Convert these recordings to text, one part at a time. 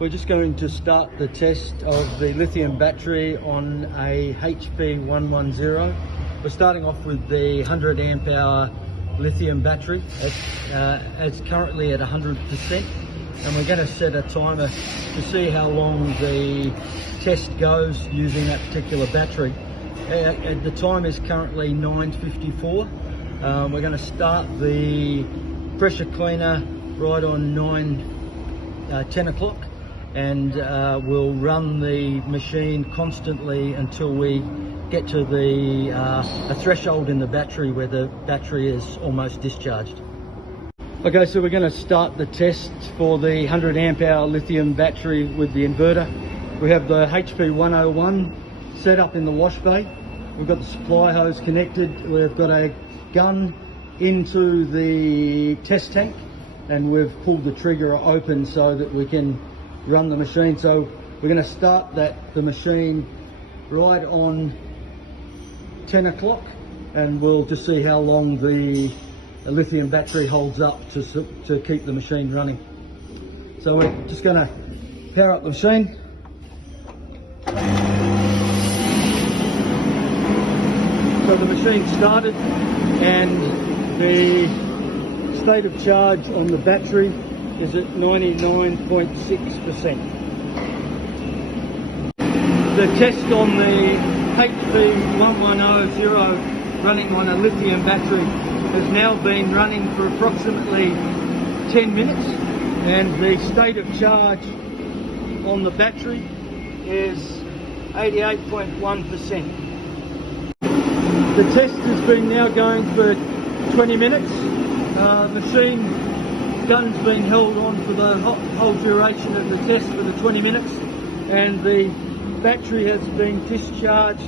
We're just going to start the test of the lithium battery on a HP 110. We're starting off with the 100 amp hour lithium battery. It's currently at 100%, and we're going to set a timer to see how long the test goes using that particular battery. The time is currently 9:54. We're going to start the pressure cleaner right on 10 o'clock, and we'll run the machine constantly until we get to a threshold in the battery where the battery is almost discharged. Okay, so we're going to start the test for the 100 amp hour lithium battery with the inverter. We have the HP 101 set up in the wash bay. We've got the supply hose connected. We've got a gun into the test tank, and we've pulled the trigger open so that we can run the machine. So we're going to start the machine right on 10 o'clock, and we'll just see how long the lithium battery holds up to keep the machine running. So we're just going to power up the machine. So the machine started, and the state of charge on the battery is at 99.6%. The test on the HP 110 running on a lithium battery has now been running for approximately 10 minutes, and the state of charge on the battery is 88.1%. The test has been now going for 20 minutes. Machine gun's been held on for the whole duration of the test for the 20 minutes, and the battery has been discharged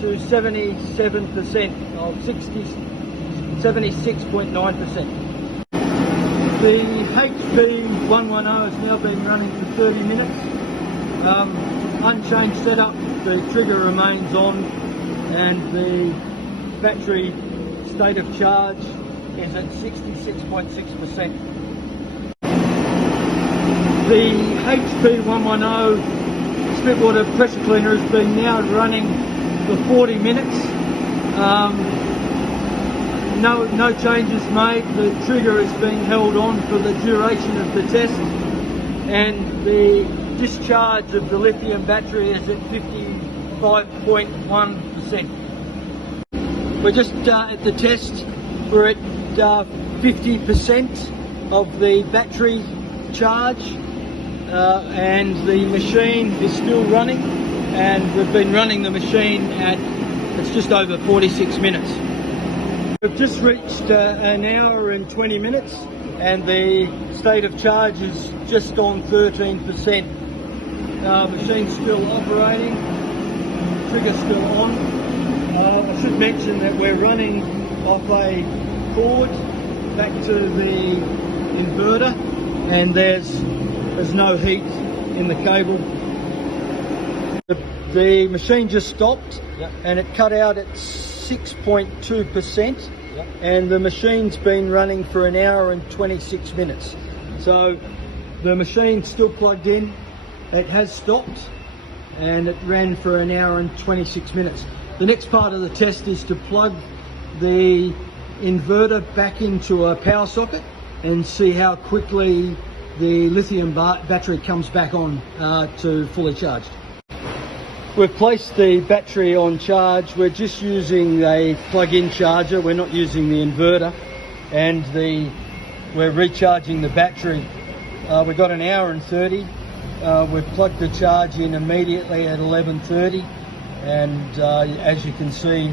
to 77% of 76.9%. The HP 110 has now been running for 30 minutes. Unchanged setup, the trigger remains on, and the battery state of charge is at 66.6%. The HP 110 Spitwater pressure cleaner has been now running for 40 minutes. No changes made. The trigger is being held on for the duration of the test, and the discharge of the lithium battery is at 55.1%. We're just at the test. We're at 50% of the battery charge, and the machine is still running, and we've been running the machine it's just over 46 minutes. We've just reached an hour and 20 minutes, and the state of charge is just on 13%. Machine's still operating, trigger's still on. I should mention that we're running off a cord back to the inverter, and there's no heat in the cable. The machine just stopped. Yep. And it cut out at 6.2%. Yep. And the machine's been running for an hour and 26 minutes. So the machine's still plugged in. It has stopped, and it ran for an hour and 26 minutes. The next part of the test is to plug the inverter back into a power socket and see how quickly the lithium battery comes back on to fully charged. We've placed the battery on charge. We're just using a plug-in charger. We're not using the inverter, and we're recharging the battery. We've got an hour and 30. We've plugged the charge in immediately at 11:30, and as you can see,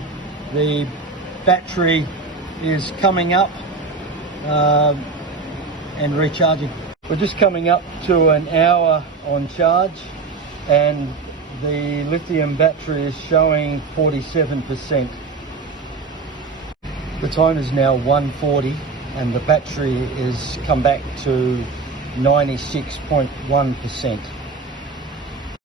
the battery is coming up and recharging. We're just coming up to an hour on charge, and the lithium battery is showing 47%. The time is now 1:40, and the battery is come back to 96.1%.